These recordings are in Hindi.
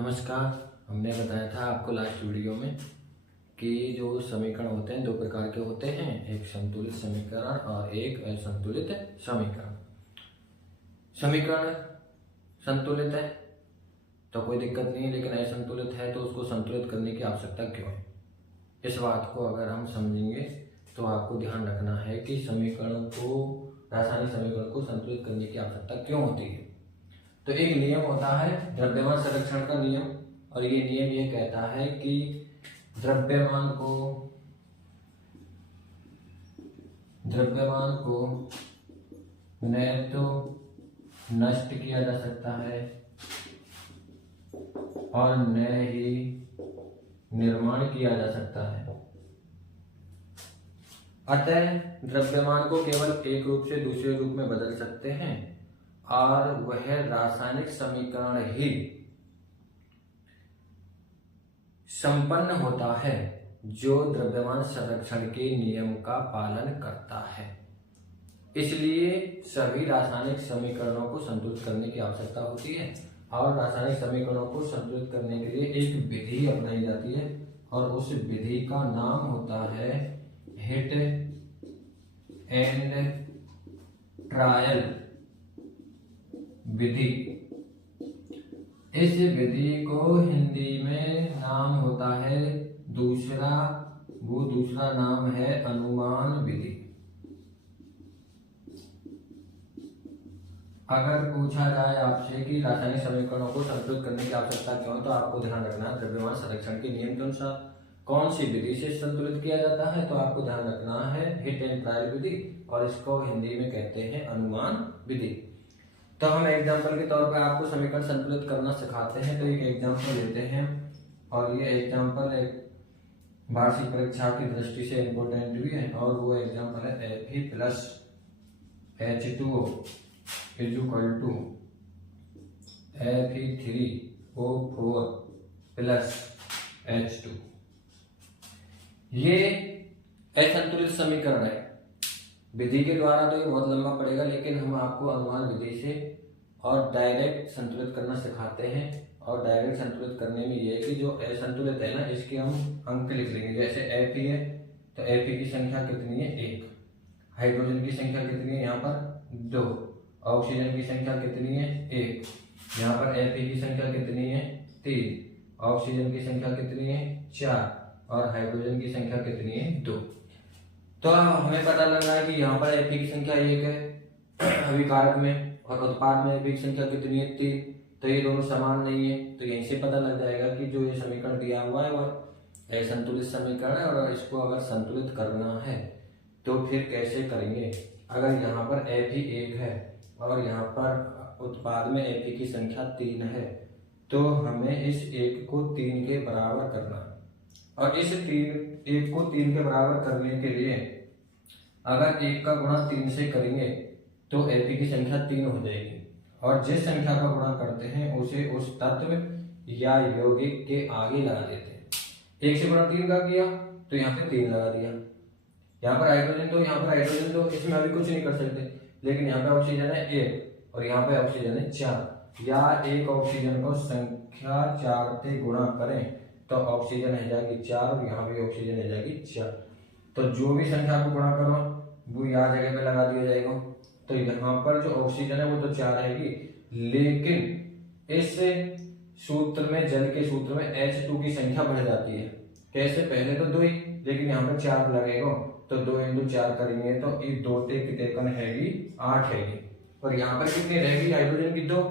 नमस्कार। हमने बताया था आपको लास्ट वीडियो में कि जो समीकरण होते हैं दो प्रकार के होते हैं, एक संतुलित समीकरण और एक असंतुलित समीकरण। समीकरण संतुलित है तो कोई दिक्कत नहीं है, लेकिन असंतुलित है तो उसको संतुलित करने की आवश्यकता क्यों है। इस बात को अगर हम समझेंगे तो आपको ध्यान रखना है कि रासायनिक समीकरण को संतुलित करने की आवश्यकता क्यों होती है। तो एक नियम होता है द्रव्यमान संरक्षण का नियम, और ये नियम ये कहता है कि द्रव्यमान को न तो नष्ट किया जा सकता है और न ही निर्माण किया जा सकता है। अतः द्रव्यमान को केवल एक रूप से दूसरे रूप में बदल सकते हैं और वह रासायनिक समीकरण ही संपन्न होता है जो द्रव्यमान संरक्षण के नियम का पालन करता है। इसलिए सभी रासायनिक समीकरणों को संतुलित करने की आवश्यकता होती है, और रासायनिक समीकरणों को संतुलित करने के लिए एक विधि अपनाई जाती है, और उस विधि का नाम होता है हिट एंड ट्रायल विधि। इस विधि को हिंदी में नाम होता है दूसरा नाम है अनुमान विधि। अगर पूछा जाए आपसे कि रासायनिक समीकरणों को संतुलित करने की आवश्यकता क्यों है, तो आपको ध्यान रखना है द्रव्यमान संरक्षण के नियम के अनुसार कौन सी विधि से संतुलित किया जाता है। तो आपको ध्यान रखना है हिट एंड ट्रायल विधि, और इसको हिंदी में कहते हैं अनुमान विधि। तो हम एग्जाम्पल के तौर पर आपको समीकरण संतुलित करना सिखाते हैं। तो एक एग्जाम्पल लेते हैं, और ये एग्जाम्पल एक वार्षिक परीक्षा की दृष्टि से इम्पोर्टेंट भी है, और वो एग्जाम्पल है Fe plus H2O is equal to Fe3O4 plus H2। ये असंतुलित समीकरण है। विधि के द्वारा तो ये बहुत लंबा पड़ेगा, लेकिन हम आपको अनुमान विधि से और डायरेक्ट संतुलित करना सिखाते हैं। और डायरेक्ट संतुलित करने में ये है कि जो असंतुलित है ना, इसके हम अंक लिख लेंगे। जैसे Fe है तो Fe की संख्या कितनी है 1, हाइड्रोजन की संख्या कितनी है यहाँ पर 2, ऑक्सीजन की संख्या कितनी है 1, यहाँ पर Fe की संख्या कितनी है 3, ऑक्सीजन की संख्या कितनी है 4, और हाइड्रोजन की संख्या कितनी है 2। तो हमें पता लगा है कि यहाँ पर Fe की संख्या 1 है अभिकारक में, और उत्पाद में Fe की संख्या कितनी है 3। तो ये दोनों समान नहीं है, तो यहीं से पता लग जाएगा कि जो ये समीकरण दिया हुआ है वह असंतुलित समीकरण है, और इसको अगर संतुलित करना है तो फिर कैसे करेंगे। अगर यहाँ पर Fe 1 है और यहाँ पर उत्पाद में Fe की संख्या 3 है, तो हमें इस 1 को 3 के बराबर करना है। और इस 1 को 3 के बराबर करने के लिए अगर 1 का गुणा 3 से करेंगे तो Fe की संख्या 3 हो जाएगी, और जिस संख्या का गुणा करते हैं उसे उस तत्व या यौगिक के आगे लगा देते हैं। 1 से गुणा 3 का किया तो यहाँ पे 3 लगा दिया। यहाँ पर हाइड्रोजन तो इसमें अभी कुछ नहीं कर सकते, लेकिन यहाँ पे ऑक्सीजन है 1 और यहाँ पे ऑक्सीजन है 4, या एक ऑक्सीजन को संख्या 4 से गुणा करें तो ऑक्सीजन है जाएगी 4, और यहाँ पे ऑक्सीजन है जाएगी 4। तो जो भी संख्या को गुणा करो वो यहाँ जगह पे लगा दिया जाएगा। तो यहाँ पर जो ऑक्सीजन है वो तो 4 रहेगी, लेकिन इस सूत्र में, जल के सूत्र में H2 की संख्या बढ़ जाती है। कैसे, पहले तो 2 ही, लेकिन यहाँ पर 4 लगेगा, तो 2 × 4 करेंगे तो ये 2 कितने हैगी 8 हैगी, और यहाँ पर कितनी रहेगी हाइड्रोजन की 2।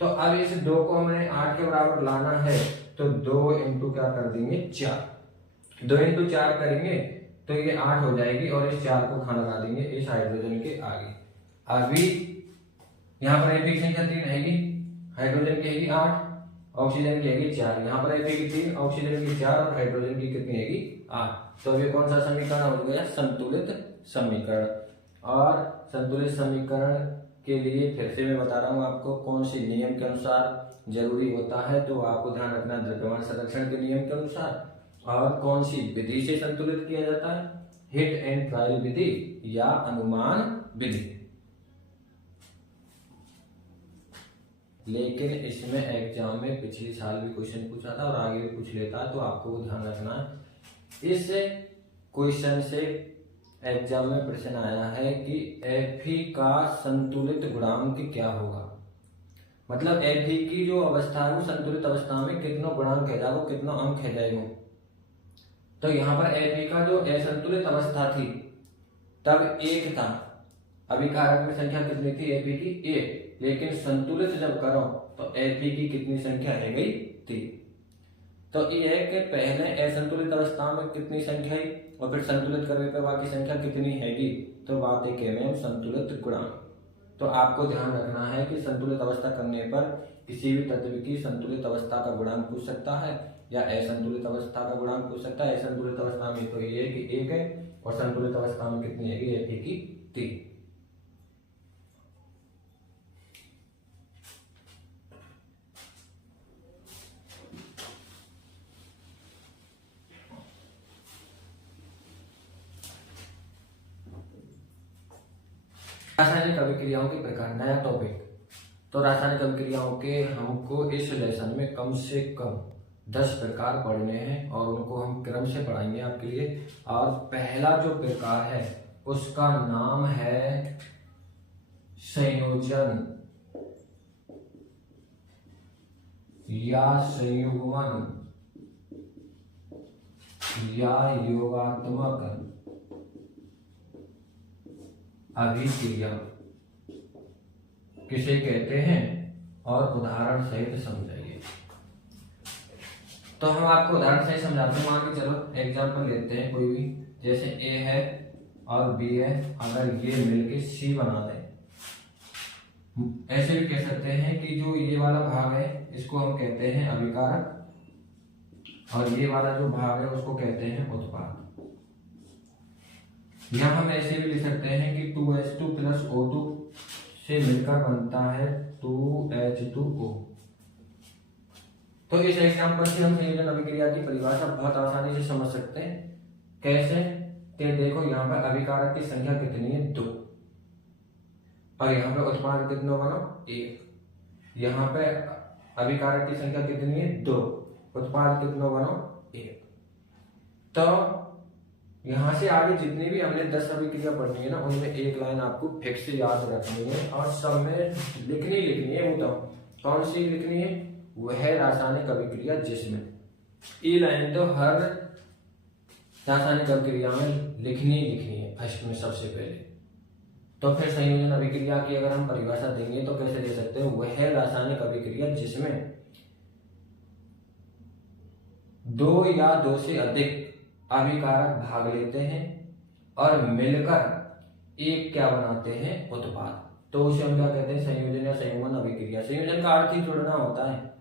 तो अब इस 2 को हमें 8 के बराबर लाना है, तो 2 × क्या कर देंगे 4, 2 × 4 करेंगे तो ये 8 हो जाएगी, और इस 4 को खाना लगा देंगे इस हाइड्रोजन के आगे। अभी यहाँ पर Fe की संख्या 3 हैगी, हाइड्रोजन की हैगी 8, ऑक्सीजन की हैगी 4, यहाँ पर Fe की 3, ऑक्सीजन की 4 और हाइड्रोजन की कितनी हैगी 8। तो ये कौन सा समीकरण हो गया, संतुलित समीकरण। और संतुलित समीकरण के लिए फिर से मैं बता रहा हूँ आपको कौन सी नियम के अनुसार जरूरी होता है। तो आपको ध्यान रखना द्रव्यमान संरक्षण के नियम के अनुसार, और कौन सी विधि से संतुलित किया जाता है, हिट एंड ट्रायल विधि या अनुमान विधि। लेकिन इसमें एग्जाम में पिछले साल भी क्वेश्चन पूछा था और आगे भी पूछ लेता, तो आपको वो ध्यान रखना है। इस क्वेश्चन से एग्जाम में प्रश्न आया है कि Fe का संतुलित गुणांक क्या होगा। मतलब Fe की जो अवस्था है वो संतुलित अवस्था में कितना गुणांक है जाएगा, कितना अंक है जाएगा। तो यहाँ पर Fe का जो असंतुलित अवस्था थी तब 1 था, अभिकारक में संख्या कितनी थी Fe की 1, लेकिन संतुलित जब करो तो Fe की कितनी संख्या रह गई 3। तो ये है कि पहले असंतुलित अवस्था में कितनी संख्या है और फिर संतुलित करने पर बाकी संख्या कितनी हैगी, तो बात है कह रहे हैं संतुलित गुणांक। तो आपको ध्यान रखना है कि संतुलित अवस्था करने पर किसी भी तत्व की संतुलित अवस्था का गुणांक पूछ सकता है या असंतुलित अवस्था का गुणांक पूछ सकता है। असंतुलित अवस्था में तो ये है कि 1 है और संतुलित अवस्था में कितनी है Fe की 3। रासायनिक अभिक्रियाओं के प्रकार, नया टॉपिक। तो रासायनिक अभिक्रियाओं के हमको इस लेसन में कम से कम 10 प्रकार पढ़ने हैं और उनको हम क्रम से पढ़ाएंगे आपके लिए। और पहला जो प्रकार है उसका नाम है संयोजन या संयुग्मन या योगात्मक अभिक्रिया किसे कहते हैं और उदाहरण सहित समझाइए। तो हम आपको उदाहरण सहित समझाते हैं। मान के चलो एग्जाम्पल लेते हैं कोई भी, जैसे A है और B है, अगर ये मिलके C बना दे। ऐसे भी कह सकते हैं कि जो ये वाला भाग है इसको हम कहते हैं अभिकारक और ये वाला जो भाग है उसको कहते हैं उत्पाद। यहाँ हम ऐसे भी लिख सकते हैं कि 2H2 + O2 से मिलकर बनता है 2H2O। तो इस एग्जाम्पल से हम संयोजन अभिक्रिया की परिभाषा बहुत आसानी से समझ सकते हैं। कैसे? कि देखो यहाँ पर अभिकारक की संख्या कितनी है 2 और यहाँ पे उत्पाद कितना बनो 1। यहाँ पे अभिकारक की संख्या कितनी है 2, उत्पाद कितना बनो 1। तो यहाँ से आगे जितनी भी हमने 10 अभिक्रिया पढ़नी है ना, उनमें एक लाइन आपको फिक्स याद रखनी है और सब में लिखनी है। वो तो कौन सी लिखनी है? वह है रासायनिक अभिक्रिया जिसमें। ये लाइन तो हर रासायनिक अभिक्रिया में लिखनी है फर्स्ट में सबसे पहले। तो फिर संयोजन अभिक्रिया की अगर हम परिभाषा देंगे तो कैसे दे सकते हैं? वह है रासायनिक अभिक्रिया जिसमें 2 या 2 से अधिक अभिकारक भाग लेते हैं और मिलकर एक क्या बनाते हैं? उत्पाद। तो उसे हम क्या कहते हैं? संयोजन या संयुग्मन अभिक्रिया। संयोजन का अर्थ ही जुड़ना होता है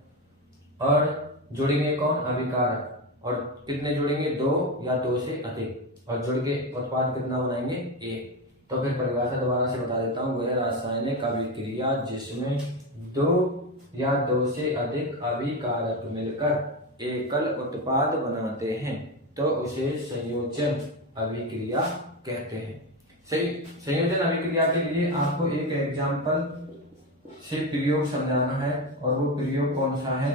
और जुड़ेंगे कौन? अभिकारक। और कितने जुड़ेंगे? 2 या 2 से अधिक और जुड़ के उत्पाद कितना बनाएंगे? 1। तो फिर परिभाषा दोबारा से बता देता हूँ। वह रासायनिक अभिक्रिया जिसमें 2 या 2 से अधिक अभिकारक मिलकर एकल उत्पाद बनाते हैं तो उसे संयोजन अभिक्रिया कहते हैं। सही। संयोजन अभिक्रिया के लिए आपको एक एग्जाम्पल से प्रयोग समझाना है और वो प्रयोग कौन सा है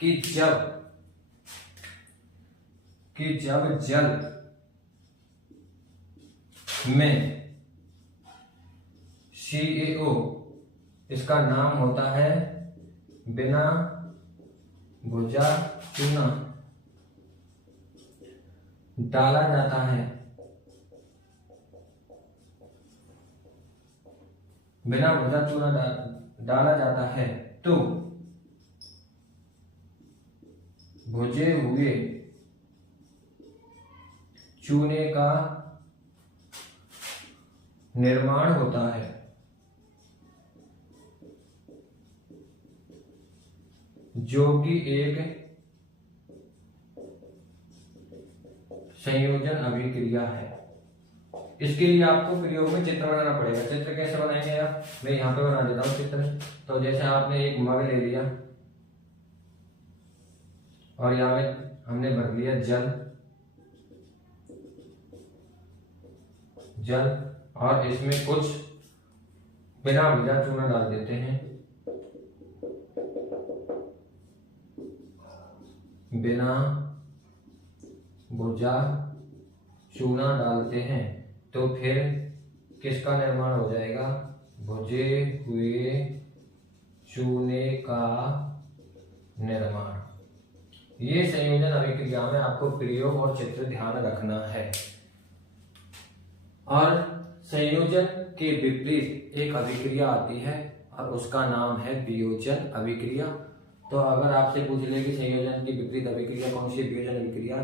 कि जब जल में CaO, इसका नाम होता है बिना भुजा चूना, डाला जाता है। बिना भुजा चूना डाला जाता है तो भुजे हुए चूने का निर्माण होता है। जो कि एक संयोजन अभिक्रिया है। इसके लिए आपको प्रयोग में चित्र बनाना पड़ेगा। चित्र कैसे बनाएंगे आप? मैं यहाँ पे बना देता हूँ चित्र। तो जैसे आपने एक मग ले लिया और यहाँ में हमने भर लिया जल और इसमें कुछ बिना भुजा चूना डाल देते हैं बिना भुजा चूना डालते हैं तो फिर किसका निर्माण हो जाएगा? भुजे हुए चूने का निर्माण। ये संयोजन अभिक्रिया में आपको प्रयोग और चित्र ध्यान रखना है। और संयोजन के विपरीत एक अभिक्रिया आती है और उसका नाम है वियोजन अभिक्रिया। तो अगर आपसे पूछ ले कि संयोजन की विपरीत अभिक्रिया कौन सी, वियोजन अभिक्रिया,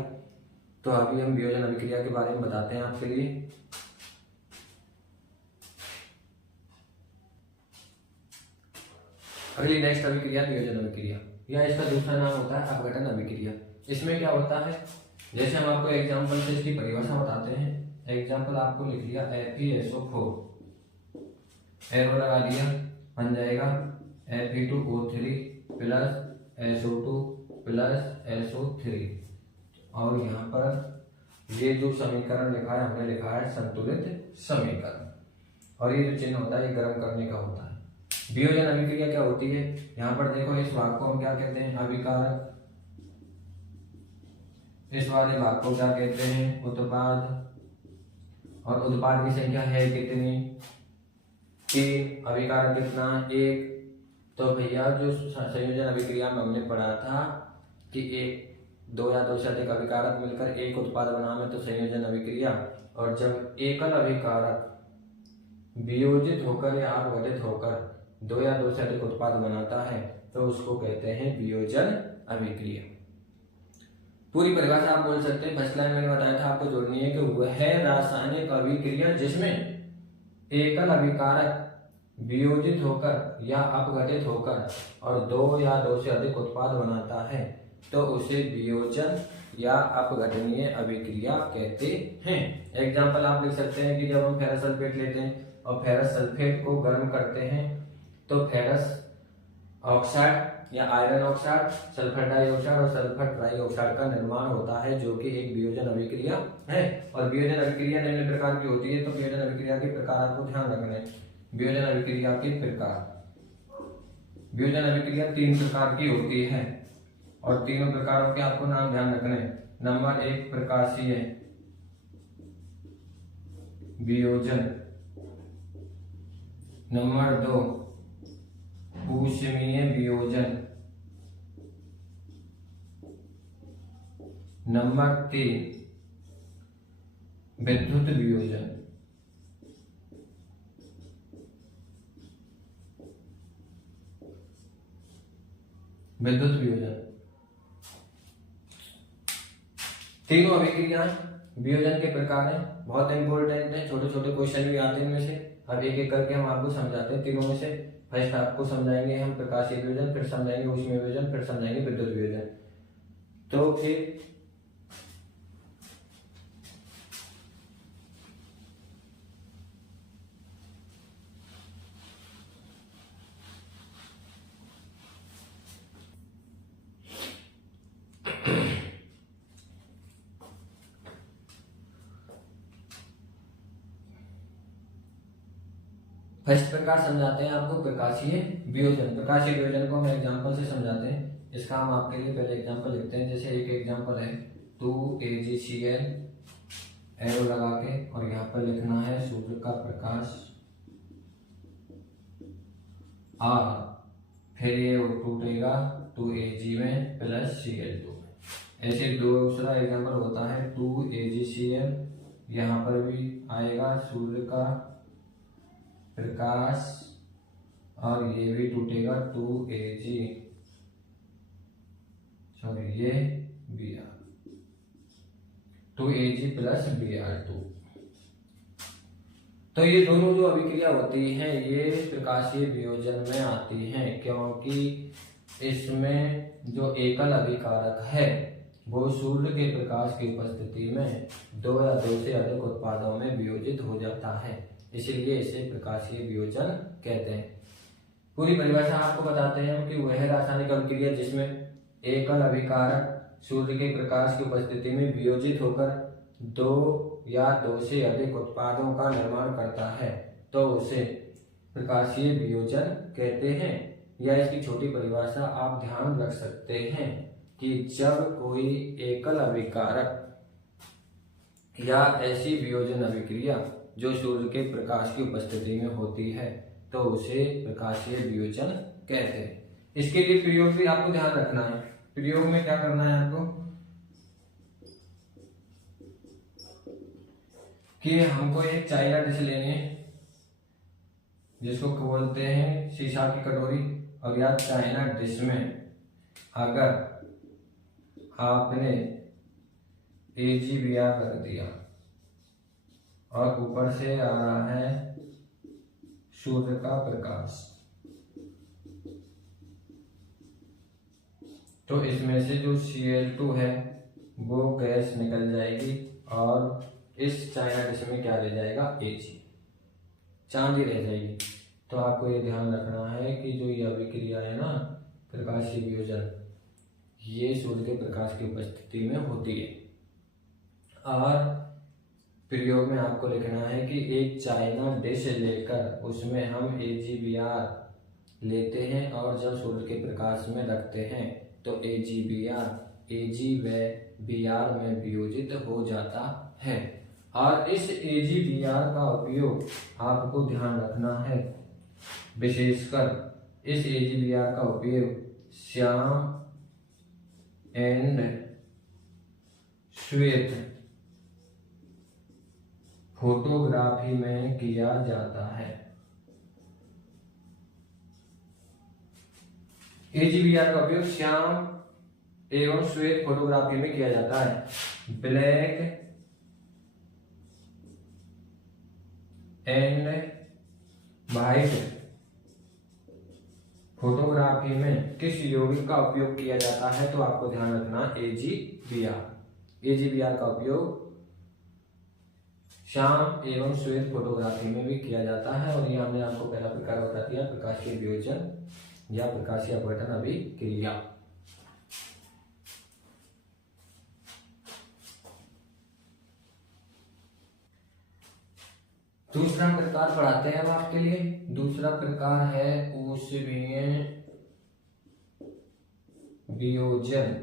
तो अभी हम वियोजन अभिक्रिया के बारे में बताते हैं आपके लिए। अगली नेक्स्ट अभिक्रिया वियोजन अभिक्रिया, या इसका दूसरा नाम होता है अपघटन अभिक्रिया। इसमें क्या होता है, जैसे हम आपको एग्जांपल से इसकी परिभाषा बताते हैं। एग्जांपल आपको लिख लिया FeSO4, एरो लगा दिया, बन जाएगा Fe2O3 plus SO2 plus SO3। और यहाँ पर ये जो समीकरण लिखा है हमने लिखा है संतुलित समीकरण। और ये जो चिन्ह होता है ये गर्म करने का होता है। वियोजन अभिक्रिया क्या होती है, यहाँ पर देखो इस भाग को हम क्या कहते हैं? अभिकारक। इस वाले भाग को क्या कहते हैं? उत्पाद। और उत्पाद की संख्या है कितनी? 3। अभिकारक कितना? 1। तो भैया जो संयोजन अभिक्रिया में हमने पढ़ा था कि 2 या 2 से अधिक अभिकारक मिलकर एक उत्पाद बनाने तो संयोजन अभिक्रिया। और जब एकल अभिकारक वियोजित होकर या अपघटित होकर 2 या 2 से अधिक उत्पाद बनाता है तो उसको कहते हैं वियोजन अभिक्रिया। पूरी परिभाषा आप बोल सकते हैं। फर्स्ट लाइन मैंने बताया था आपको जोड़नी है कि वह रासायनिक अभिक्रिया जिसमें एकल अभिकारक वियोजित होकर या अपघटित होकर और 2 या 2 से अधिक उत्पाद बनाता है तो उसे वियोजन या अपघटनीय अभिक्रिया कहते हैं। एग्जाम्पल आप लिख सकते हैं कि जब हम फेरस सल्फेट लेते हैं और फेरस सल्फेट को गर्म करते हैं तो फेरस ऑक्साइड या आयरन ऑक्साइड, सल्फर डाइऑक्साइड और सल्फर ट्राइऑक्साइड का निर्माण होता है जो कि एक वियोजन अभिक्रिया है। और वियोजन अभिक्रिया निम्न प्रकार की होती है। तो वियोजन अभिक्रिया के प्रकार आपको ध्यान रखना है। वियोजन अभिक्रिया के प्रकार, वियोजन अभिक्रिया 3 प्रकार की होती है और तीनों प्रकारों के आपको नाम ध्यान रखने। नंबर 1 प्रकाशीय वियोजन, नंबर 2 ऊष्मीय वियोजन, नंबर 3 विद्युत वियोजन। विद्युत वियोजन तीनों अभिक्रियाएं वियोजन के प्रकार हैं, बहुत इंपॉर्टेंट है। छोटे छोटे क्वेश्चन भी आते हैं इनमें से। अब एक एक करके हम आपको समझाते हैं तीनों में से। फर्स्ट आपको समझाएंगे हम प्रकाशीय वियोजन, फिर समझाएंगे ऊष्मीय वियोजन, फिर समझाएंगे विद्युत वियोजन। तो फिर फर्स्ट प्रकार समझाते हैं आपको प्रकाशीय वियोजन। प्रकाशीय वियोजन को हम एग्जांपल से समझाते हैं। इसका हम आपके लिए पहले एग्जांपल लिखते हैं। जैसे एक एग्जांपल है 2AgCl, एरो लगा के, और यहाँ पर लिखना है सूर्य का प्रकाश R, फिर ये टूटेगा 2Ag में प्लस Cl2 में। ऐसे दूसरा एग्जांपल होता है 2AgCl, यहाँ पर भी आएगा सूर्य का प्रकाश और ये भी टूटेगा 2Ag, सॉरी ये Br, 2Ag प्लस Br2। तो ये दोनों जो अभिक्रिया होती हैं ये प्रकाशीय वियोजन में आती हैं, क्योंकि इसमें जो एकल अभिकारक है वो सूर्य के प्रकाश की उपस्थिति में 2 या 2 से अधिक उत्पादों में वियोजित हो जाता है, इसलिए इसे प्रकाशीय वियोजन कहते हैं। पूरी परिभाषा आपको बताते हैं कि वह रासायनिक अभिक्रिया जिसमें एकल अभिकारक सूर्य के प्रकाश की उपस्थिति में वियोजित होकर 2 या 2 से अधिक उत्पादों का निर्माण करता है तो उसे प्रकाशीय वियोजन कहते हैं। या इसकी छोटी परिभाषा आप ध्यान रख सकते हैं कि जब कोई एकल अभिकारक या ऐसी वियोजन अभिक्रिया जो सूर्य के प्रकाश की उपस्थिति में होती है तो उसे प्रकाशीय वियोजन कहते हैं। इसके लिए प्रयोग भी आपको ध्यान रखना है। प्रयोग में क्या करना है आपको कि हमको एक चाइना डिश लेनी है जिसको बोलते हैं शीशा की कटोरी, और या चाइना डिश में अगर आपने AgBr रख दिया और ऊपर से आ रहा है सूर्य का प्रकाश, तो इसमें से जो Cl2 है वो गैस निकल जाएगी और इस चाइना डिश में क्या रह जाएगा, Ag, चांदी रह जाएगी। तो आपको ये ध्यान रखना है कि जो ये अभिक्रिया है ना प्रकाशीय वियोजन, ये सूर्य के प्रकाश की उपस्थिति में होती है। और प्रयोग में आपको लिखना है कि एक चाइना डिश लेकर उसमें हम AgBr लेते हैं और जब सूर्य के प्रकाश में रखते हैं तो AgBr Ag व Br में वियोजित हो जाता है। और इस AgBr का उपयोग आपको ध्यान रखना है, विशेषकर इस AgBr का उपयोग श्याम एंड श्वेत फोटोग्राफी में किया जाता है। AgBr का उपयोग श्याम एवं श्वेत फोटोग्राफी में किया जाता है। ब्लैक एंड व्हाइट फोटोग्राफी में किस यौगिक का उपयोग किया जाता है तो आपको ध्यान रखना AgBr। AgBr का उपयोग श्याम एवं श्वेत फोटोग्राफी में भी किया जाता है। और ये हमने आपको पहला प्रकार बता दिया, प्रकाशीय वियोजन या प्रकाशीय अपघटन अभिक्रिया। दूसरा प्रकार पढ़ाते हैं हम आपके लिए। दूसरा प्रकार है ऊष्मीय वियोजन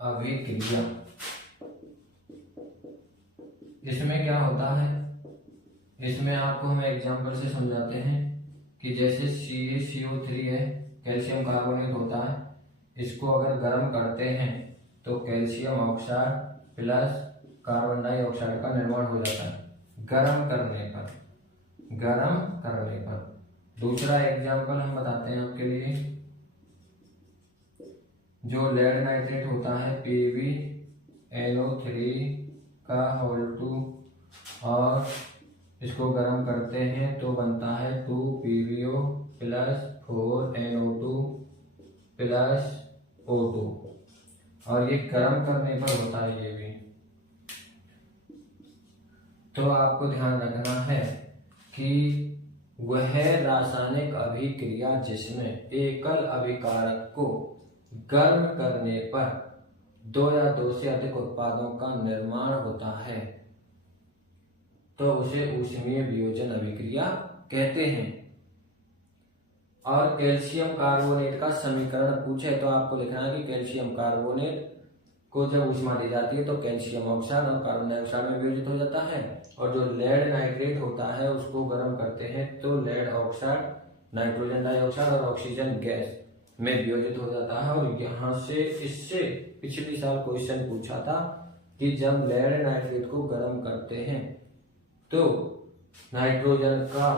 अभिक्रिया। इसमें क्या होता है, इसमें आपको हम एग्जाम्पल से समझाते हैं कि जैसे CaCO3 है, कैल्शियम कार्बोनेट होता है, इसको अगर गर्म करते हैं तो calcium oxide plus carbon dioxide का निर्माण हो जाता है गर्म करने पर। दूसरा एग्जाम्पल हम बताते हैं आपके लिए, जो लेड नाइट्रेट होता है PbNO3 का होल 2 और इसको गर्म करते हैं तो बनता है 2PbO plus 4NO2 plus O2, और ये गर्म करने पर होता है ये भी। तो आपको ध्यान रखना है कि वह रासायनिक अभिक्रिया जिसमें एकल अभिकारक को गर्म करने पर 2 या 2 से अधिक उत्पादों का निर्माण होता है तो उसे ऊष्मीय वियोजन अभिक्रिया कहते हैं। और कैल्शियम कार्बोनेट का समीकरण पूछे तो आपको लिखना है कि कैल्शियम कार्बोनेट को जब ऊष्मा दी जाती है तो कैल्शियम ऑक्साइड और कार्बन डाइऑक्साइड में वियोजित हो जाता है, और जो लेड नाइट्रेट होता है उसको गर्म करते हैं तो लेड ऑक्साइड, नाइट्रोजन डाइऑक्साइड और ऑक्सीजन गैस में वियोजित हो जाता है। और यहाँ से इससे पिछले साल क्वेश्चन पूछा था कि जब लेड नाइट्रेट को गर्म करते हैं तो नाइट्रोजन का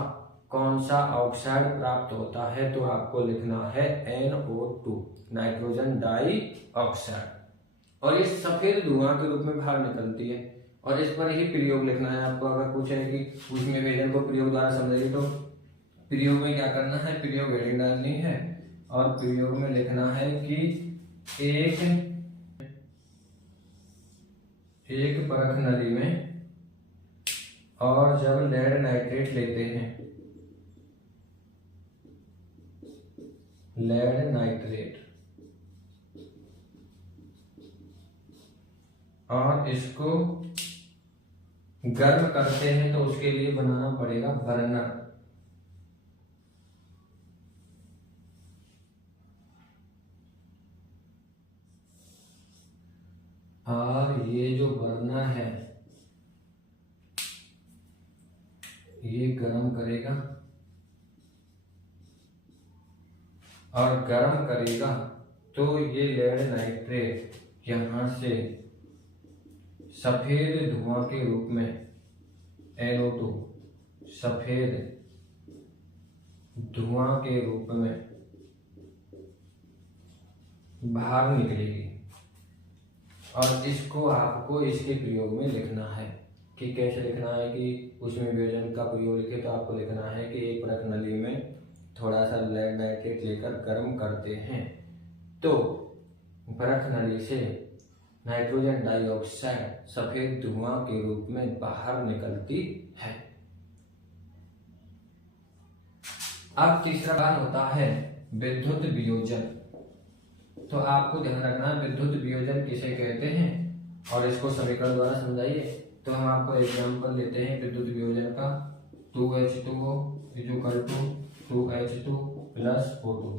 कौन सा ऑक्साइड प्राप्त होता है, तो आपको लिखना है NO2, नाइट्रोजन डाई ऑक्साइड, और ये सफेद धुआं के रूप में बाहर निकलती है। और इस पर ही प्रयोग लिखना है आपको। अगर पूछे कि उसमें वियोजन को प्रयोग द्वारा समझिए तो प्रयोग में क्या करना है, प्रयोग हेडिंग डालनी है और प्रयोग में लिखना है कि एक परख नली में और जब लेड नाइट्रेट लेते हैं, लेड नाइट्रेट, और इसको गर्म करते हैं तो उसके लिए बनाना पड़ेगा बर्नर। और ये जो बर्नर है ये गर्म करेगा, और गर्म करेगा तो ये लेड नाइट्रेट यहां से सफेद धुआं के रूप में NO2 सफेद धुआं के रूप में बाहर निकलेगी। और इसको आपको इसके प्रयोग में लिखना है कि कैसे लिखना है कि उसमें वियोजन का प्रयोग लिखे तो आपको लिखना है कि एक परत नली में थोड़ा सा लेड नाइट्रेट लेकर गर्म करते हैं तो परत नली से नाइट्रोजन डाइऑक्साइड सफेद धुआं के रूप में बाहर निकलती है। अब तीसरा भाग होता है विद्युत वियोजन। तो आपको ध्यान रखना है विद्युत वियोजन किसे कहते हैं और इसको समीकरण द्वारा समझाइए। तो हम आपको एग्जांपल लेते हैं विद्युत वियोजन का। 2H2O = 2H2 + O2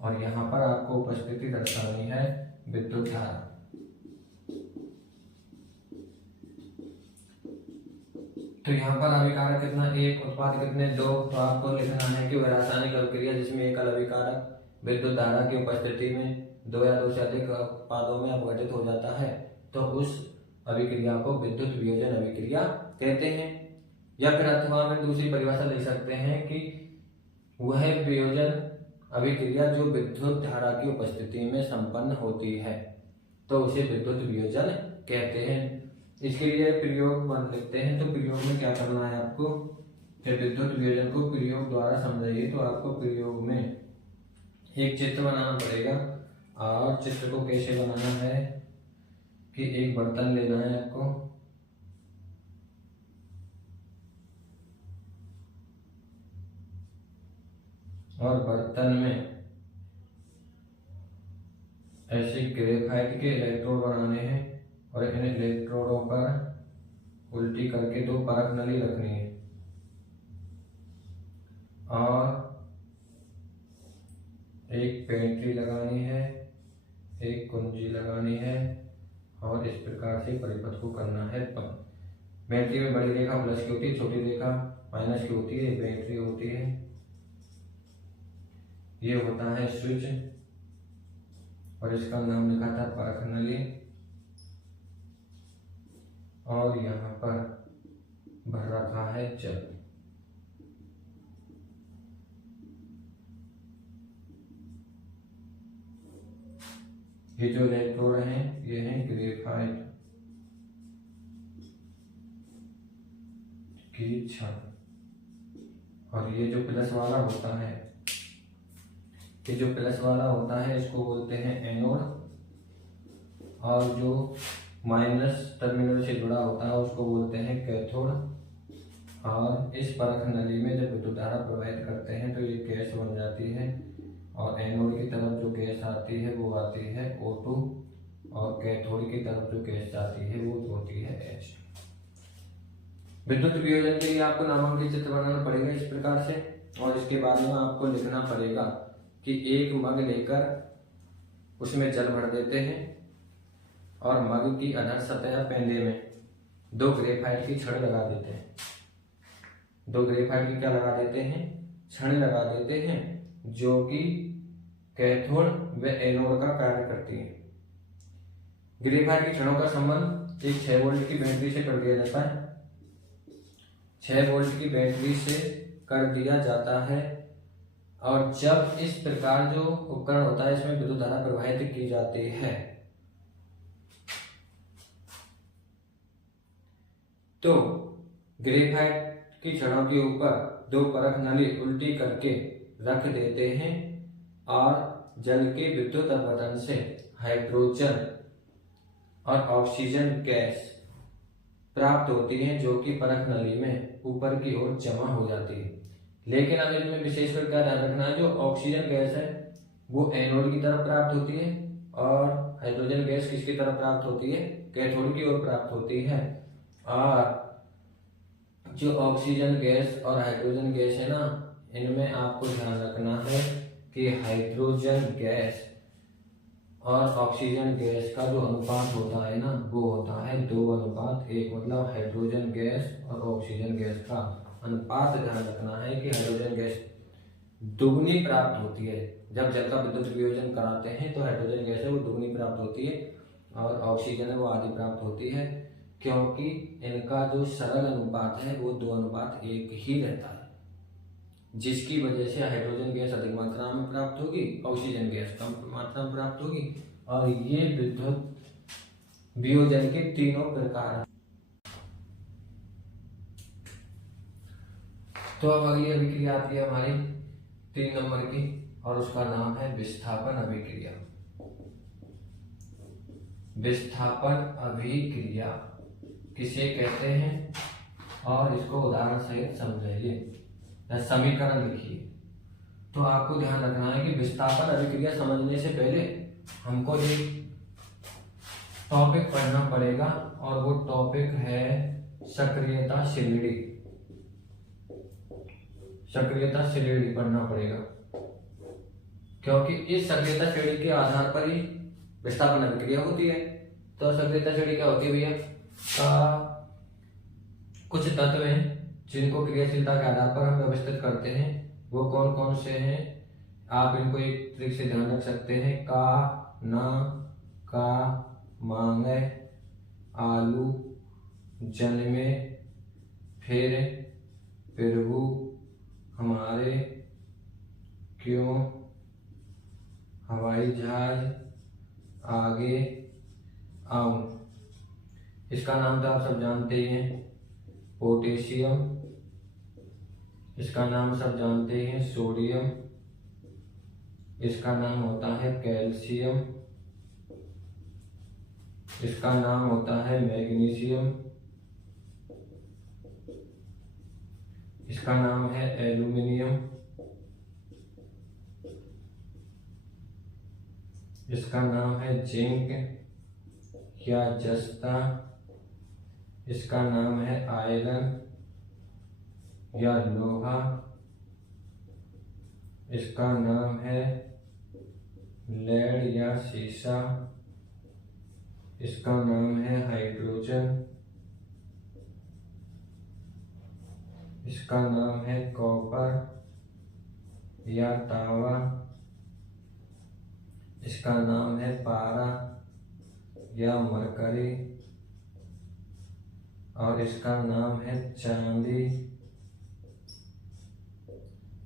और यहाँ पर आपको उपस्थिति दर्शानी है विद्युत धारा। तो यहाँ पर अभिकारक कितना, एक, उत्पाद कितने, 2। तो आपको लिखना है कि वह रासायनिक अभिक्रिया जिसमें एक अभिकारक विद्युत धारा की उपस्थिति में 2 या 2 से अधिक उत्पादों में अपघटित हो जाता है तो उस अभिक्रिया को विद्युत वियोजन अभिक्रिया कहते हैं। या फिर अथवा में दूसरी परिभाषा ले सकते हैं कि वह वियोजन अभिक्रिया जो विद्युत धारा की उपस्थिति में संपन्न होती है तो उसे विद्युत वियोजन कहते हैं। इसके लिए प्रयोग लिखते हैं। तो प्रयोग में क्या करना है आपको, जब विद्युत वियोजन को प्रयोग द्वारा समझाइए तो आपको प्रयोग में एक चित्र बनाना पड़ेगा। और चित्र को कैसे बनाना है कि एक बर्तन लेना है आपको, और बर्तन में ऐसे ग्रेफाइट के इलेक्ट्रोड बनाने हैं और इन इलेक्ट्रोडों पर उल्टी करके 2 परख नली रखनी है और एक पेंट्री लगानी है, एक कुंजी लगानी है और इस प्रकार से परिपथ को करना है पंप। बैटरी में बड़ी रेखा प्लस की होती है, छोटी रेखा माइनस की होती है, बैटरी होती है। ये होता है स्विच और इसका नाम लिखा था परख नली और यहाँ पर भर रखा है जल। ये जो इलेक्ट्रोड हैं ये हैं ग्रेफाइट की छड़ और ये जो प्लस वाला होता है, ये जो प्लस वाला होता है इसको बोलते हैं एनोड और जो माइनस टर्मिनल से जुड़ा होता है उसको बोलते हैं कैथोड। और इस परख नली में जब विद्युत धारा प्रवाहित करते हैं तो ये गैस बन जाती है और एनोड की तरफ जो गैस आती है वो आती है O2 और कैथोड की तरफ जो गैस आती है वो होती है H। विद्युत वियोजन के लिए आपको नामांकित चित्र बनाना पड़ेगा इस प्रकार से और इसके बाद में आपको लिखना पड़ेगा कि एक मग लेकर उसमें जल भर देते हैं और मग की अधर सतह पेंदे में 2 ग्रेफाइट की छड़ लगा देते हैं। 2 ग्रेफाइट की क्या लगा देते हैं, छड़ लगा देते हैं जो कि कैथोड व एनोड का कार्य करती है। ग्रेफाइट की छड़ों का संबंध एक 6 वोल्ट की बैटरी से कर दिया जाता है। 6 वोल्ट की बैटरी से कर दिया जाता है और जब इस प्रकार जो उपकरण होता है इसमें विद्युत धारा प्रवाहित की जाती है तो ग्रेफाइट की छड़ों के ऊपर 2 परख नली उल्टी करके रख देते हैं और जल के विद्युत अपघटन से हाइड्रोजन और ऑक्सीजन गैस प्राप्त होती है जो कि परख नली में ऊपर की ओर जमा हो जाती है। लेकिन अब इसमें विशेषकर क्या ध्यान रखना है, जो ऑक्सीजन गैस है वो एनोड की तरफ प्राप्त होती है और हाइड्रोजन गैस किसकी तरफ प्राप्त होती है, कैथोड की ओर प्राप्त होती है। और जो ऑक्सीजन गैस और हाइड्रोजन गैस है ना, इनमें आपको ध्यान रखना है कि हाइड्रोजन गैस और ऑक्सीजन गैस का जो अनुपात होता है ना वो होता है 2:1, मतलब हाइड्रोजन गैस और ऑक्सीजन गैस का अनुपात ध्यान रखना है कि हाइड्रोजन गैस दुगनी प्राप्त होती है। जब जल का विद्युत वियोजन कराते हैं तो हाइड्रोजन गैस है वो दुगनी प्राप्त होती है और ऑक्सीजन है वो आधी प्राप्त होती है, क्योंकि इनका जो सरल अनुपात है वो 2:1 ही रहता है, जिसकी वजह से हाइड्रोजन गैस अधिक मात्रा में प्राप्त होगी, ऑक्सीजन गैस कम मात्रा में प्राप्त होगी। और ये विद्युत वियोजन के तीनों प्रकार हैं। तो अब अगली अभिक्रिया आती है हमारी 3 नंबर की, और उसका नाम है विस्थापन अभिक्रिया। विस्थापन अभिक्रिया किसे कहते हैं और इसको उदाहरण सहित समझिए या समीकरण लिखिए। तो आपको ध्यान रखना है कि विस्थापन अभिक्रिया समझने से पहले हमको एक टॉपिक पढ़ना पड़ेगा, और वो टॉपिक है सक्रियता श्रेणी। सक्रियता श्रेणी पढ़ना पड़ेगा, क्योंकि इस सक्रियता श्रेणी के आधार पर ही विस्थापन अभिक्रिया होती है। तो सक्रियता श्रेणी क्या होती है भैया? कुछ तत्व हैं जिनको क्रियाशीलता के आधार पर हम व्यवस्थित करते हैं, वो कौन कौन से हैं आप इनको एक तरीके से ध्यान रख सकते हैं। का, ना, का, मांगे, आलू, जन्मे, फिर, प्रभु, हमारे, क्यों, हवाई जहाज, आगे, आऊं। इसका नाम तो आप सब जानते ही हैं, पोटेशियम। इसका नाम सब जानते हैं, सोडियम। इसका नाम होता है कैल्शियम। इसका नाम होता है मैग्नीशियम। इसका नाम है एल्यूमिनियम। इसका नाम है जिंक या जस्ता। इसका नाम है आयरन या लोहा। इसका नाम है लेड या सीसा। इसका नाम है हाइड्रोजन। इसका नाम है कॉपर या तांबा। इसका नाम है पारा या मरकरी, और इसका नाम है चांदी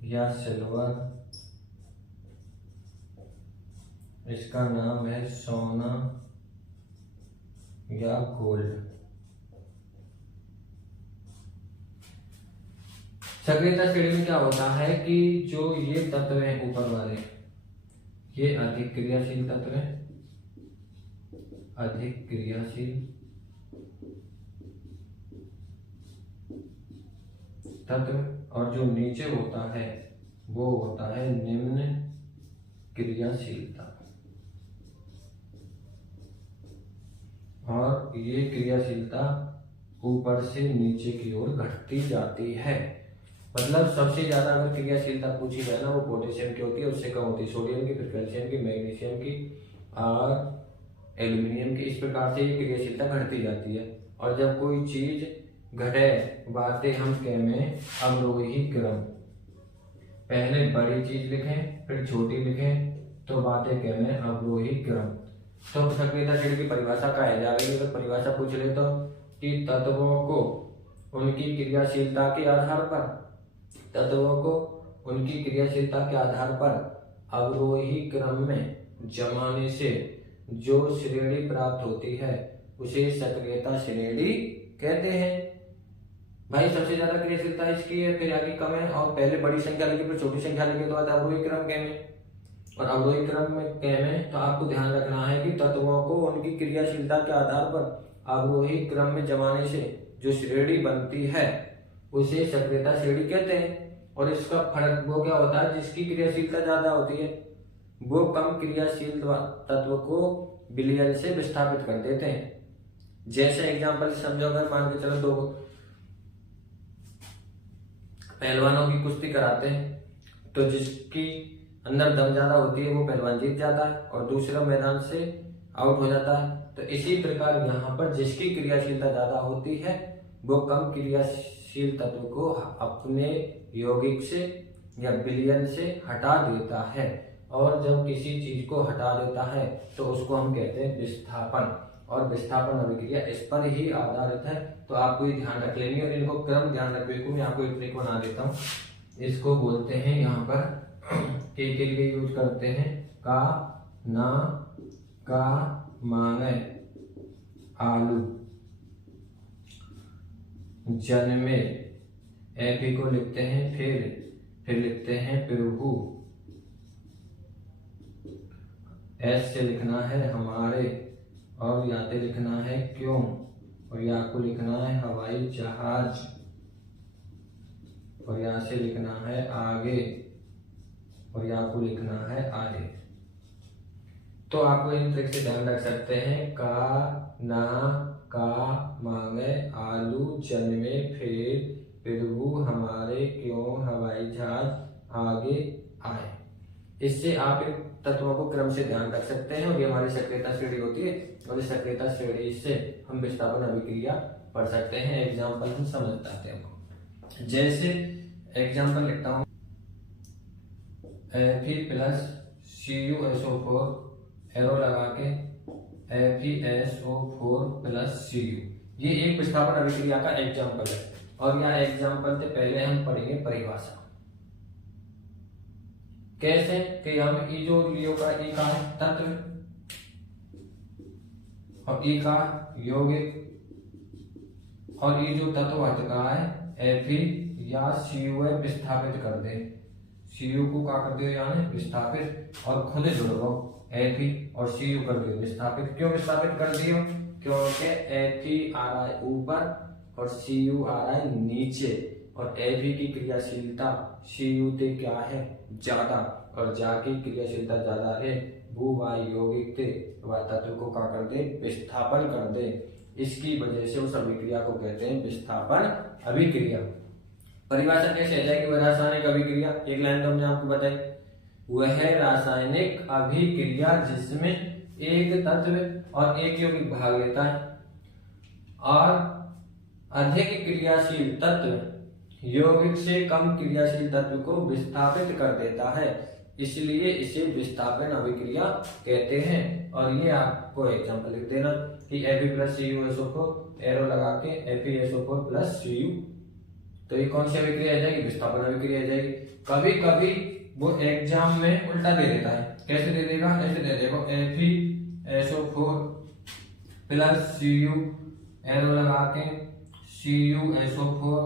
या सिल्वर। इसका नाम है सोना या गोल्ड। सक्रियता श्रेणी में क्या होता है कि जो ये तत्व हैं ऊपर वाले, ये अधिक क्रियाशील तत्व हैं, अधिक क्रियाशील तत्व, और जो नीचे होता है वो होता है निम्न क्रियाशीलता। और ये क्रियाशीलता ऊपर से नीचे की ओर घटती जाती है। मतलब सबसे ज्यादा अगर क्रियाशीलता पूछी जाए ना वो पोटेशियम की होती है, उससे कम होती है सोडियम की, फिर कैल्शियम की, मैग्नीशियम की और एल्यूमिनियम की। इस प्रकार से ये क्रियाशीलता घटती जाती है। और जब कोई चीज घटे, बातें हम कह में अवरोही क्रम, पहले बड़ी चीज लिखें फिर छोटी लिखें, तो बातें कह में अवरोही क्रम। तो सक्रियता श्रेणी की परिभाषा का है जा रही है, अगर परिभाषा पूछ ले तो कि तत्वों को उनकी क्रियाशीलता के आधार पर, तत्वों को उनकी क्रियाशीलता के आधार पर अवरोही क्रम में जमाने से जो श्रेणी प्राप्त होती है उसे सक्रियता श्रेणी कहते हैं। भाई सबसे ज्यादा क्रियाशीलता इसकी है, फिर आगे कम है, और पहले बड़ी संख्या लिखी फिर छोटी संख्या लिखी तो अवरोही क्रम कहमे। और अवरोही क्रम में कहमे तो आपको ध्यान रखना है कि तत्वों को उनकी क्रियाशीलता के आधार पर अवरोही क्रम में जमाने से जो श्रेणी बनती है उसे सक्रियता श्रेणी कहते हैं। और इसका फर्क वो क्या होता है, जिसकी क्रियाशीलता ज्यादा होती है वो कम क्रियाशील तत्व को विलयन से विस्थापित कर देते हैं। जैसे एग्जांपल समझो, अगर मान के चलो दो पहलवानों की कुश्ती कराते हैं, तो जिसकी अंदर दम ज्यादा होती है वो पहलवान जीत जाता है और दूसरा मैदान से आउट हो जाता है। तो इसी प्रकार यहाँ पर जिसकी क्रियाशीलता ज्यादा होती है वो कम क्रियाशील तत्व को अपने यौगिक से या विलयन से हटा देता है, और जब किसी चीज को हटा देता है तो उसको हम कहते हैं विस्थापन, और विस्थापन अभिक्रिया इस पर ही आधारित है। तो आपको ये ध्यान रख लेनी है और इनको क्रम ध्यान रखने को मैं आपको एक ट्रिक बना देता हूँ। इसको बोलते हैं यहाँ पर के लिए यूज करते हैं का ना का मांगे आलू जन्मे, एपी को लिखते हैं फिर लिखते हैं प्रभु, एस से लिखना है हमारे, और यहाँ पे लिखना है क्यों, और यहाँ को लिखना है हवाई जहाज, और यहाँ से लिखना है आगे, और यहाँ को लिखना है आगे। तो आपको इन ट्रिक से ध्यान रख सकते हैं का ना का मांगे आलू जन्मे फिर प्रभु हमारे क्यों हवाई जहाज आगे आए। इससे आप इन तत्वों को क्रम से ध्यान रख सकते हैं और ये हमारी सक्रियता श्रेणी होती है, और इस सक्रियता श्रेणी से हम विस्थापन अभिक्रिया पढ़ सकते हैं। एग्जाम्पल हम समझते हैं, जैसे एग्जाम्पल लिखता हूँ Fe प्लस CuSO4 एरो लगा के FeSO4 प्लस Cu, ये एक विस्थापन अभिक्रिया का एग्जाम्पल है। और यहाँ एग्जाम्पल से पहले हम पढ़ेंगे परिभाषा। कैसे कि हम ई जो लियो का ई का है तत्व और ई का यौगिक, और ये जो तत्व हट का है Fe या Cu विस्थापित कर दे, Cu को क्या कर दो यानी विस्थापित, और खुद जुड़ो Fe और Cu कर दियो विस्थापित। क्यों विस्थापित कर दियो? क्योंकि Fe आ रहा है ऊपर और Cu आ रहा है नीचे, और Fe की क्रियाशीलता Cu से क्या है ज्यादा, और जाकी क्रियाशीलता ज्यादा है वो वायु यौगिक थे वह तत्व को क्या कर दे विस्थापन कर दे। इसकी वजह से उस अभिक्रिया को कहते हैं विस्थापन अभिक्रिया। परिभाषा कैसे आ जाएगी? वह रासायनिक अभिक्रिया, एक लाइन तो हमने आपको बताई, वह रासायनिक अभिक्रिया जिसमें एक तत्व और एक यौगिक भाग लेता है और अधिक क्रियाशील तत्व यौगिक से कम क्रियाशील तत्व को विस्थापित कर देता है, इसलिए इसे विस्थापन अभिक्रिया कहते हैं। और ये आपको एग्जांपल लिख देना कि Fe प्लस CuSO4 एरो लगा के FeSO4 प्लस Cu, तो ये कौन सी अभिक्रिया आ जाएगी? विस्थापन अभिक्रिया आ जाएगी। कभी कभी वो एग्जाम में उल्टा दे देता है, कैसे दे देगा? ऐसे दे देगा FeSO4 प्लस Cu एरो लगा के CuSO4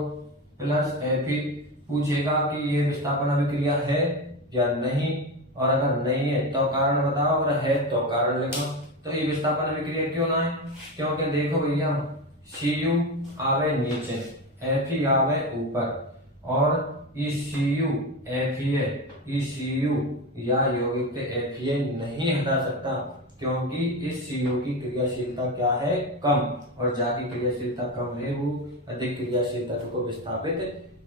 प्लस Fe, पूछेगा कि ये विस्थापन अभिक्रिया है या नहीं, और अगर नहीं है तो कारण बताओ, अगर है तो कारण लिखो। तो ये विस्थापन अभिक्रिया क्यों ना है? क्योंकि देखो भैया Cu आवे नीचे, Fe आवे ऊपर, और ये Cu Fe Cu या यौगिक से Fe नहीं हटा सकता, क्योंकि इस Cu की क्रियाशीलता क्या है कम, और जाकी क्रियाशीलता कम है वो अधिक क्रियाशील तत्व को विस्थापित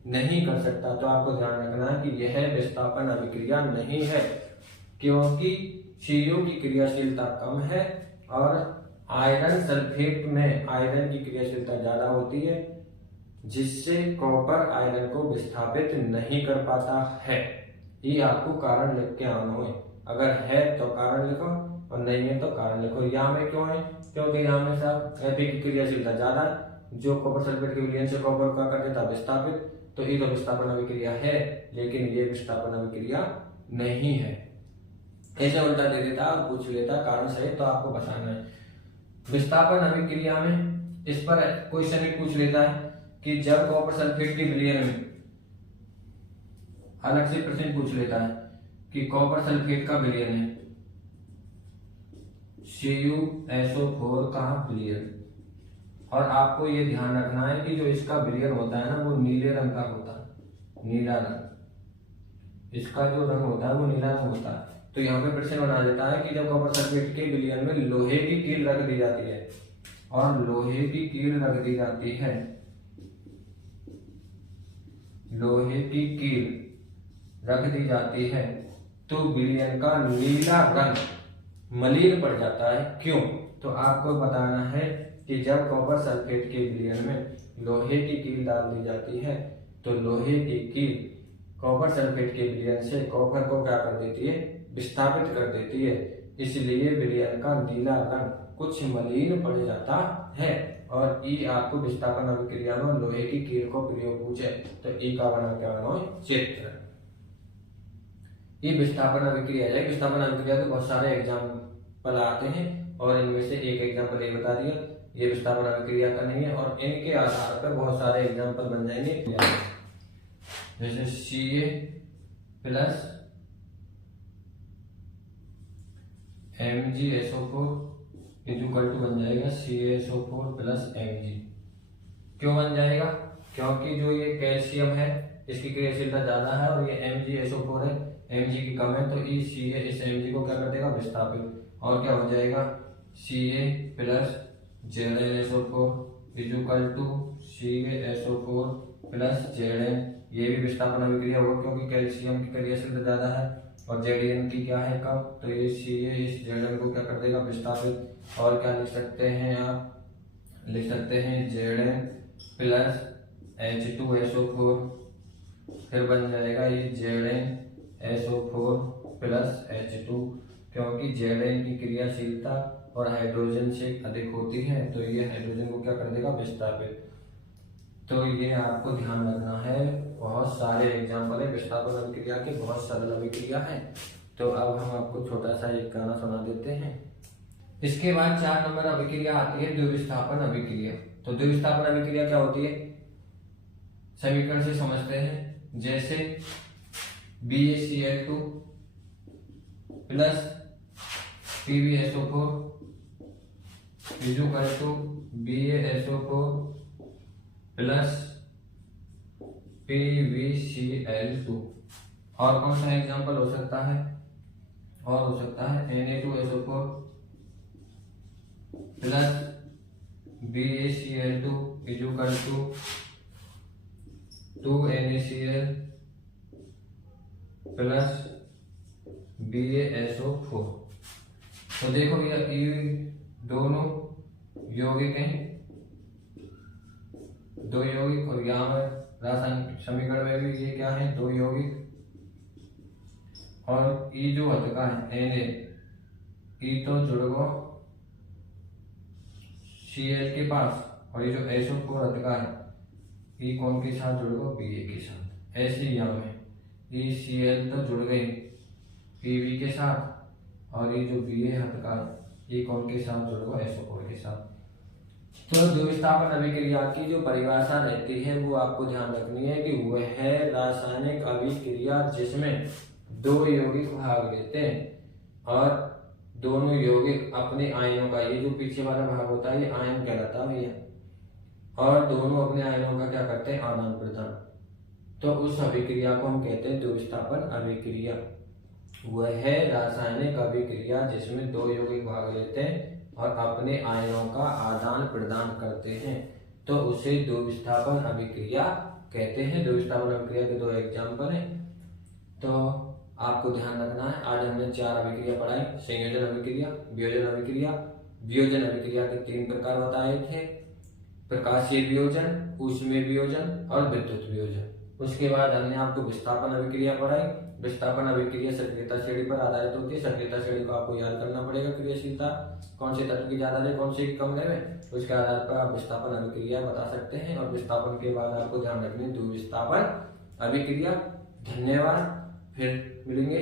नहीं कर सकता। तो आपको ध्यान रखना है कि यह विस्थापन अभिक्रिया नहीं है, क्योंकि Cu की क्रियाशीलता कम है और आयरन सल्फेट में आयरन की क्रियाशीलता ज्यादा होती है, जिससे कॉपर आयरन को विस्थापित नहीं कर पाता है। ये आपको कारण लिख के आना है, अगर है तो कारण लिखो और नहीं है तो कारण लिखो। यहाँ में क्यों है? क्योंकि यहाँ में सब Fe की क्रियाशीलता ज्यादा है, जो कॉपर सल्फेट के विलयन से कॉपर का कर देता विस्थापित, तो ये तो विस्थापन अभिक्रिया है, लेकिन ये विस्थापन अभिक्रिया नहीं है। ऐसे उल्टा दे देता और पूछ लेता कारण सही तो आपको बताना है। विस्थापन अभिक्रिया में इस पर क्वेश्चन भी पूछ लेता है कि जब कॉपर सल्फेट के विलयन में, अलग से प्रश्न पूछ लेता है कि कॉपर सल्फेट का विलयन है CuSO4 का विलयन, और आपको ये ध्यान रखना है कि जो इसका विलयन होता है ना वो नीले रंग का होता है, नीला रंग, इसका जो रंग होता है वो नीला रंग होता है। तो यहाँ पे प्रश्न बना देता है कि जब कॉपर सल्फेट के विलयन में लोहे की कील रख दी जाती है, और लोहे की कील रख दी जाती है, लोहे की कील रख दी जाती है, तो विलयन का नीला रंग मलिन पड़ जाता है। क्यों? तो आपको बताना है कि जब कॉपर सल्फेट के विलयन में लोहे की कील डाल दी जाती है तो लोहे की कील कॉपर सल्फेट के विलयन से कॉपर को क्या कर देती है? विस्थापित कर देती है। इसलिए विलयन का नीला रंग कुछ मलिन पड़ जाता है। और ई आपको विस्थापन अभिक्रिया में लोहे की कील को प्रयोग पूछे तो ई का बना क्या बना? चित्र। ये विस्थापन अभिक्रिया है। विस्थापन अभिक्रिया के बहुत सारे एग्जाम्पल आते हैं और इनमें से एक एग्जाम्पल ये बता दिया, ये विस्थापन अभिक्रिया का नहीं है और इनके आधार पर बहुत सारे एग्जाम्पल बन जाएंगे। जैसे Ca plus MgSO4 equal to बन जाएगा CaSO4 प्लस Mg। क्यों बन जाएगा? क्योंकि जो ये कैल्शियम है इसकी क्रियाशीलता ज्यादा है और ये MgSO4 है, Mg की कम है, तो Ca इस Mg को क्या कर देगा? विस्थापित। और क्या हो जाएगा? Ca plus ZnSO4 equal to CaSO4 plus Zn। ये भी विस्थापन अभिक्रिया होगा क्योंकि कैल्शियम की क्रियाशीलता ज्यादा है और Zn की क्या है? कम। तो ये Ca इस Zn को क्या कर देगा? विस्थापित। और क्या लिख सकते हैं आप? लिख सकते हैं Zn प्लस H2SO4, फिर बन जाएगा ये ZnSO4 प्लस H2। क्योंकि Zn की क्रियाशीलता और हाइड्रोजन से अधिक होती है तो ये हाइड्रोजन को क्या कर देगा? विस्थापित। तो ये आपको ध्यान रखना है। बहुत सारे एग्जाम्पल है विस्थापन अभिक्रिया के, बहुत सरल अभिक्रिया है। तो अब हम आपको छोटा सा एक गाना सुना देते हैं। इसके बाद 4 नंबर अभिक्रिया आती है द्विविस्थापन अभिक्रिया। तो द्विविस्थापन अभिक्रिया क्या होती है? समीकरण से समझते हैं। जैसे BaCl2 plus PbSO4 equal to BaSO4 plus PbCl2। और कौन सा एग्जांपल हो सकता है? और हो सकता है Na2SO4 plus BaCl2 equal to 2NaCl plus BaSO4। तो देखो ये दोनों यौगिक हैं, दो यौगिक, और यहाँ रासायनिक समीकरण में भी ये क्या है? 2 यौगिक। और ई जो हथका है Na, ई तो जुड़ गो Cl के पास, और ये जो SO4 हथका है ई कौन के साथ जुड़ गो? Ba के साथ। ऐसे ही यहाँ में ई Cl तो जुड़ गई Pb के साथ, और ये जो Ba हथका है ये कौन के साथ जुड़ गो? SO4 के साथ। तो द्विविस्थापन अभिक्रिया की जो परिभाषा रहती है वो आपको ध्यान रखनी है कि वह है रासायनिक अभिक्रिया जिसमें 2 यौगिक भाग लेते हैं और दोनों यौगिक अपने आयनों का, ये जो पीछे वाला भाग होता है ये आयन कहलाता है भैया, और दोनों अपने आयनों का क्या करते हैं? आदान प्रदान। तो उस अभिक्रिया को हम कहते हैं द्विविस्थापन अभिक्रिया। वह है रासायनिक अभिक्रिया जिसमें 2 यौगिक भाग लेते हैं और अपने आयनों का आदान प्रदान करते हैं, तो उसे द्विविस्थापन अभिक्रिया कहते हैं। द्विविस्थापन अभिक्रिया के 2 एग्जाम्पल हैं, तो आपको ध्यान रखना है। आज हमने 4 अभिक्रिया पढ़ाई। संयोजन अभिक्रिया, वियोजन अभिक्रिया। वियोजन अभिक्रिया के 3 प्रकार बताए थे: प्रकाशीय वियोजन, ऊष्मीय वियोजन और विद्युत वियोजन। उसके बाद हमने आपको विस्थापन अभिक्रिया पढ़ाई। विस्थापन अभिक्रिया सक्रियता श्रेणी पर आधारित होती है। सक्रियता श्रेणी को आपको याद करना पड़ेगा, क्रियाशीलता कौन से तत्व की ज्यादा है, कौन से की कम है, उसके आधार पर आप विस्थापन अभिक्रिया बता सकते हैं। और विस्थापन के बाद आपको ध्यान रखनी है द्विविस्थापन अभिक्रिया। धन्यवाद, फिर मिलेंगे।